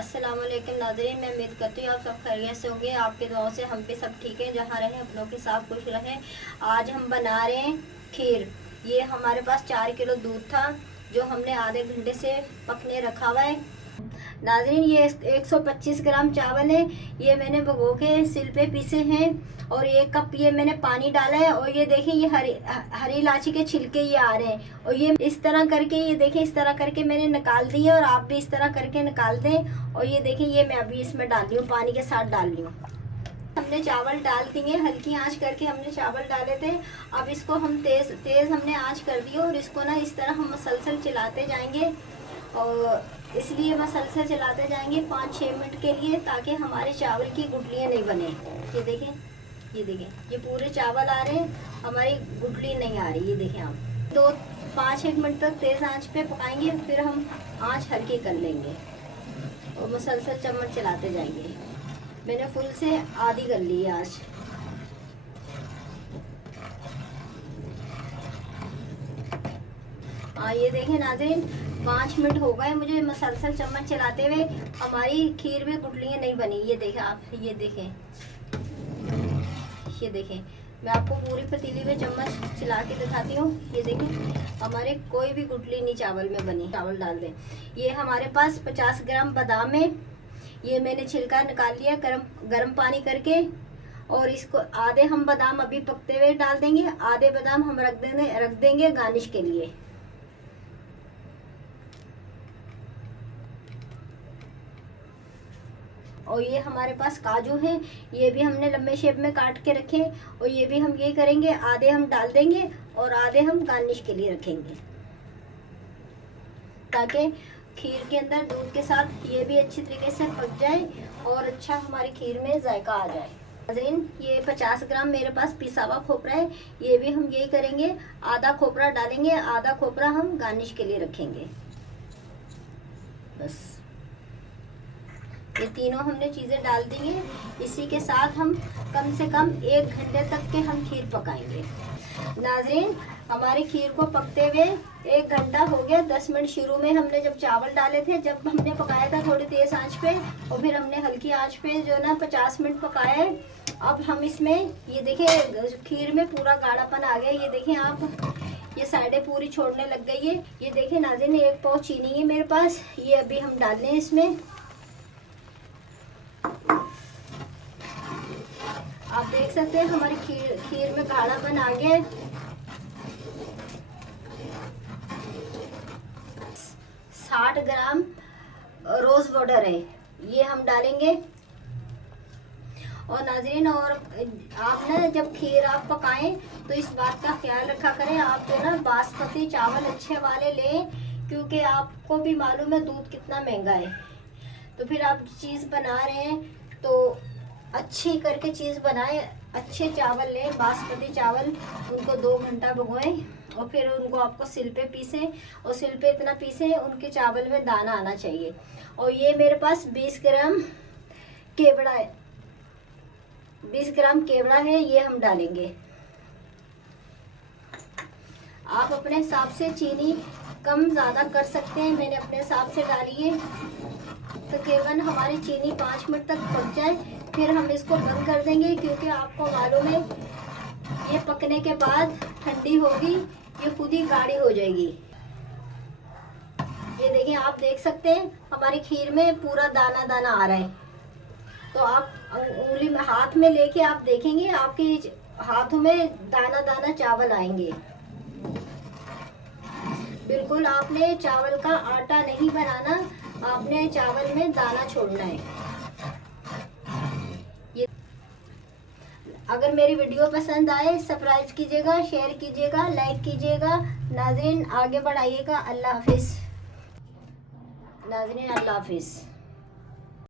अस्सलाम वालेकुम नाज़रीन, मैं उम्मीद करती हूँ आप सब खैरियत से होंगे। आपके दुआओं से हम भी सब ठीक है। जहाँ रहें अपनों के साथ खुश रहें। आज हम बना रहे हैं खीर। ये हमारे पास 4 किलो दूध था जो हमने आधे घंटे से पकने रखा हुआ है। नाज़रीन, ये 125 ग्राम चावल है। ये मैंने भिगो के सिल पे पीसे हैं और 1 कप ये मैंने पानी डाला है। और ये देखें, ये हरी इलायची के छिलके ये आ रहे हैं। और ये इस तरह करके, ये देखें इस तरह करके मैंने निकाल दिए और आप भी इस तरह करके निकाल दें। और ये देखें, ये मैं अभी इसमें डाल रही हूँ, पानी के साथ डाल रही हूँ। हमने चावल डाल दिए, हल्की आंच करके हमने चावल डाले थे। अब इसको हम तेज हमने आंच कर दी और इसको ना इस तरह हम मसलसल चलाते जाएंगे। और इसलिए मसलसल चलाते जाएंगे 5-6 मिनट के लिए, ताकि हमारे चावल की गुठलियाँ नहीं बने। ये देखें, ये देखें, ये पूरे चावल आ रहे हैं, हमारी गुठली नहीं आ रही। ये देखें आप 5-1 मिनट तक तेज़ आंच पे पकाएंगे, फिर हम आंच हल्की कर लेंगे और मसलसल चम्मच चलाते जाएंगे। मैंने फुल से आधी कर ली है आंच। ये देखें नाज़रीन, 5 मिनट हो गए मुझे मसलसल चम्मच चलाते हुए। हमारी खीर में गुठलियाँ नहीं बनी। ये देखें आप, ये देखें, ये देखें, मैं आपको पूरी पतीली में चम्मच चला के दिखाती हूँ। ये देखें, हमारे कोई भी गुठली नहीं चावल में बनी। चावल डाल दें। ये हमारे पास 50 ग्राम बादाम है। ये मैंने छिलका निकाल लिया गरम पानी करके। और इसको आधे हम बादाम अभी पकते हुए डाल देंगे, आधे बादाम हम रख देंगे गार्निश के लिए। और ये हमारे पास काजू हैं, ये भी हमने लंबे शेप में काट के रखे। और ये भी हम ये करेंगे, आधे हम डाल देंगे और आधे हम गार्निश के लिए रखेंगे, ताकि खीर के अंदर दूध के साथ ये भी अच्छी तरीके से पक जाए और अच्छा हमारी खीर में जायका आ जाए। नाज़रीन, ये 50 ग्राम मेरे पास पिसा हुआ खोपरा है। ये भी हम यही करेंगे, आधा खोपरा डालेंगे, आधा खोपरा हम गार्निश के लिए रखेंगे। बस ये तीनों हमने चीज़ें डाल दी हैं। इसी के साथ हम कम से कम 1 घंटे तक के हम खीर पकाएंगे। नाज़रीन, हमारी खीर को पकते हुए 1 घंटा हो गया। 10 मिनट शुरू में हमने जब चावल डाले थे, जब हमने पकाया था थोड़ी तेज़ आंच पे, और फिर हमने हल्की आंच पे जो ना 50 मिनट पकाया है। अब हम इसमें ये देखें, खीर में पूरा गाढ़ापन आ गया। ये देखें आप, ये साइडें पूरी छोड़ने लग गई है। ये देखें नाज़रीन, 1 पाव चीनी है मेरे पास। ये अभी हम डाल लें इसमें। आप देख सकते हैं हमारी खीर में गाढ़ापन आ गया है। 60 ग्राम रोज वाटर है, ये हम डालेंगे। और नाज़रीन, और आप ना जब खीर आप पकाएं तो इस बात का ख्याल रखा करें, आप जो ना बासमती चावल अच्छे वाले लें, क्योंकि आपको भी मालूम है दूध कितना महंगा है। तो फिर आप चीज़ बना रहे हैं तो अच्छी करके चीज़ बनाएं, अच्छे चावल लें, बासमती चावल। उनको 2 घंटा भिगोएं और फिर उनको आपको सिल पे पीसें। और सिल पे इतना पीसें उनके चावल में दाना आना चाहिए। और ये मेरे पास 20 ग्राम केवड़ा है, 20 ग्राम केवड़ा है, ये हम डालेंगे। आप अपने हिसाब से चीनी कम ज़्यादा कर सकते हैं, मैंने अपने हिसाब से डाली है। तकरीबन हमारी चीनी 5 मिनट तक पक जाए, फिर हम इसको बंद कर देंगे, क्योंकि आपको मालूम है ये पकने के बाद ठंडी होगी, ये खुद ही गाढ़ी हो जाएगी। ये देखिए, आप देख सकते हैं हमारी खीर में पूरा दाना दाना आ रहा है। तो आप उंगली में हाथ में लेके आप देखेंगे, आपके हाथों में दाना दाना चावल आएंगे। बिल्कुल आपने चावल का आटा नहीं बनाना, आपने चावल में दाना छोड़ना है। ये अगर मेरी वीडियो पसंद आए, सब्सक्राइब कीजिएगा, शेयर कीजिएगा, लाइक कीजिएगा। नाज़रीन, आगे बढ़ाइएगा। अल्लाह हाफिज़। नाज़रीन, अल्लाह हाफिज़।